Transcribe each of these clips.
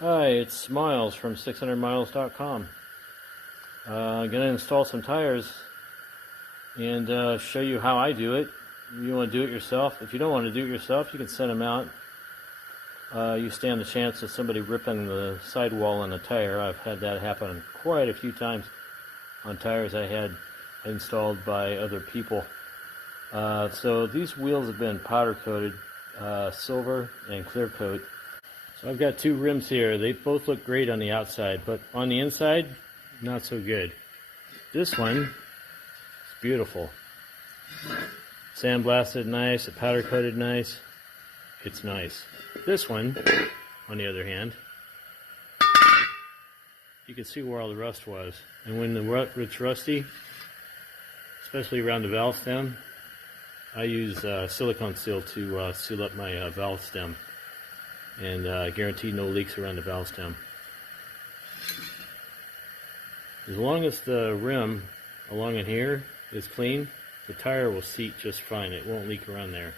Hi, it's Miles from 600miles.com. I'm going to install some tires and show you how I do it. You want to do it yourself. If you don't want to do it yourself, you can send them out. You stand a chance of somebody ripping the sidewall on a tire. I've had that happen quite a few times on tires I had installed by other people. So these wheels have been powder coated, silver and clear coat. So I've got two rims here. They both look great on the outside, but on the inside, not so good. This one is beautiful. Sandblasted nice, powder coated nice. It's nice. This one, on the other hand, you can see where all the rust was. And when it's rusty, especially around the valve stem, I use silicone seal to seal up my valve stem and guarantee no leaks around the valve stem. As long as the rim along in here is clean, the tire will seat just fine. It won't leak around there.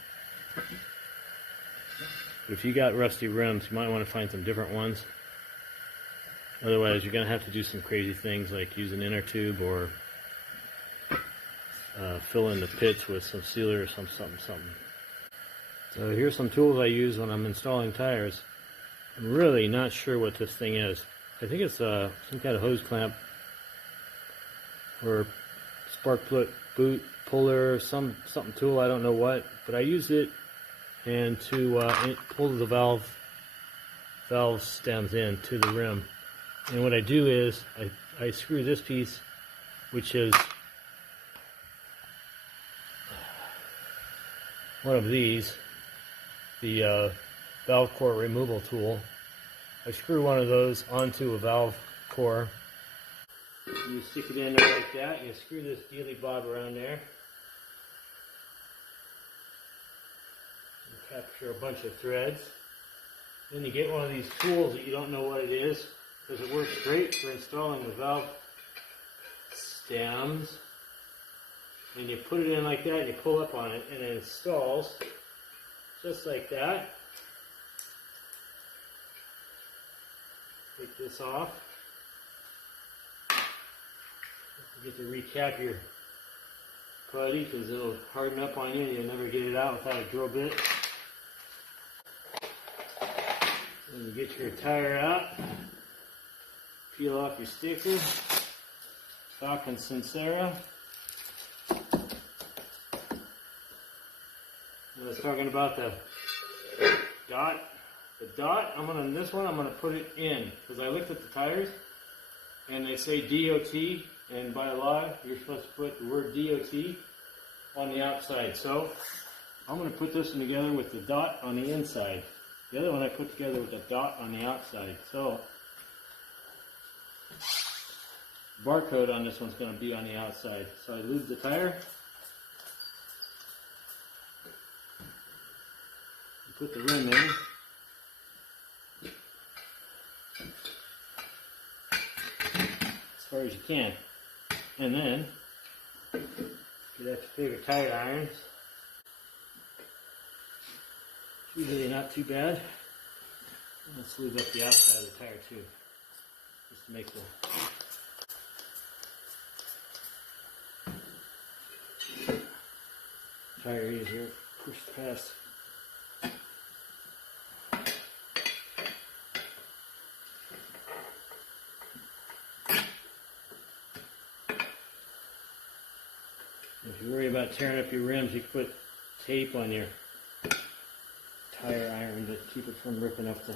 But if you got rusty rims, you might want to find some different ones. Otherwise, you're going to have to do some crazy things like use an inner tube or fill in the pits with some sealer or something. So here's some tools I use when I'm installing tires. I'm really not sure what this thing is. I think it's some kind of hose clamp or spark plug boot puller, something tool, I don't know what, but I use it and to pull the valve stems in to the rim. And what I do is I screw this piece, which is one of these, the valve core removal tool. I screw one of those onto a valve core. You stick it in there like that, you screw this dealy bob around there. You capture a bunch of threads. Then you get one of these tools that you don't know what it is, because it works great for installing the valve stems. And you put it in like that and you pull up on it and it installs just like that. Take this off. You get to recap your putty because it'll harden up on you and you'll never get it out without a drill bit. Then you get your tire out, peel off your sticker, stock and Sincera. I was talking about the dot. The dot, this one I'm gonna put it in because I looked at the tires and they say DOT, and by law you're supposed to put the word DOT on the outside. So I'm gonna put this one together with the dot on the inside. The other one I put together with the dot on the outside. So barcode on this one's gonna be on the outside. So I lube the tire. Put the rim in. As far as you can. And then, get out your favorite tire irons. Usually not too bad. Let's lube up the outside of the tire too. Just to make the tire easier. Push past. If you worry about tearing up your rims, you can put tape on your tire iron to keep it from ripping up the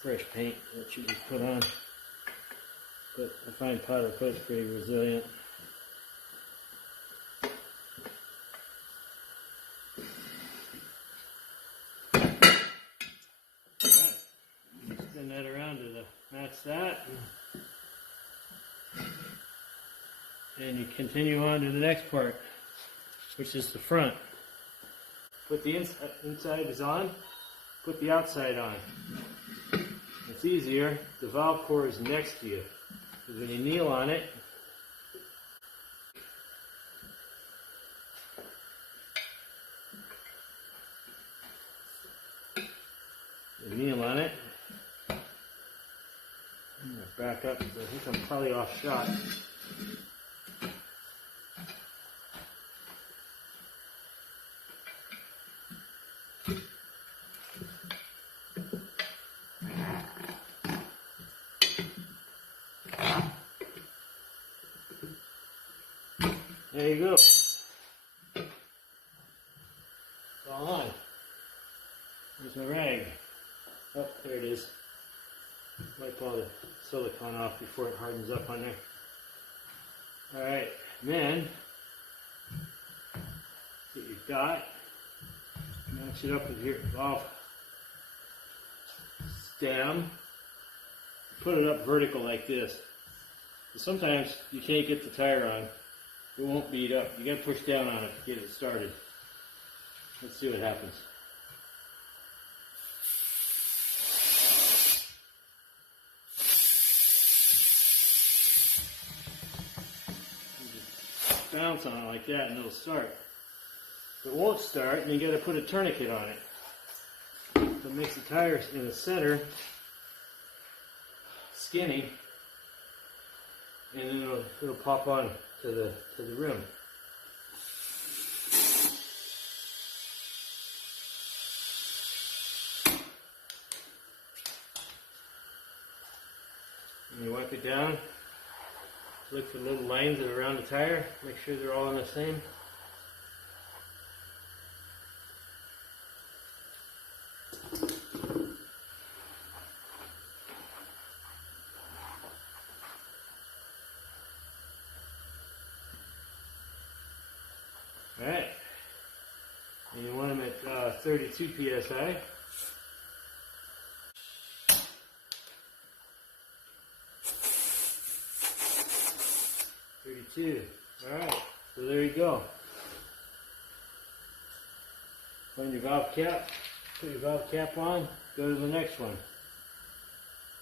fresh paint that you just put on. But I find powder coat's pretty resilient. Alright, spin that around to match that. And you continue on to the next part, which is the front. Put the inside is on, put the outside on. It's easier, the valve core is next to you. Because when you kneel on it, the needle on it. I'm gonna back up because I think I'm probably off shot. There you go. It's all on. There's my rag. Oh, there it is. Wipe all the silicone off before it hardens up on there. Alright, then get your dot, match it up with your valve stem, put it up vertical like this. Sometimes you can't get the tire on. It won't bead up. You gotta push down on it to get it started. Let's see what happens. Just bounce on it like that and it'll start. If it won't start, then you gotta put a tourniquet on it. That makes the tires in the center skinny, and then it'll pop on to the rim. And you wipe it down, look for little lines that are around the tire, make sure they're all in the same. Alright, and you want them at 32 psi. 32. Alright, so there you go. Find your valve cap, put your valve cap on, go to the next one.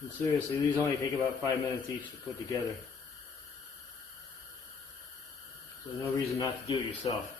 And seriously, these only take about 5 minutes each to put together. So no reason not to do it yourself.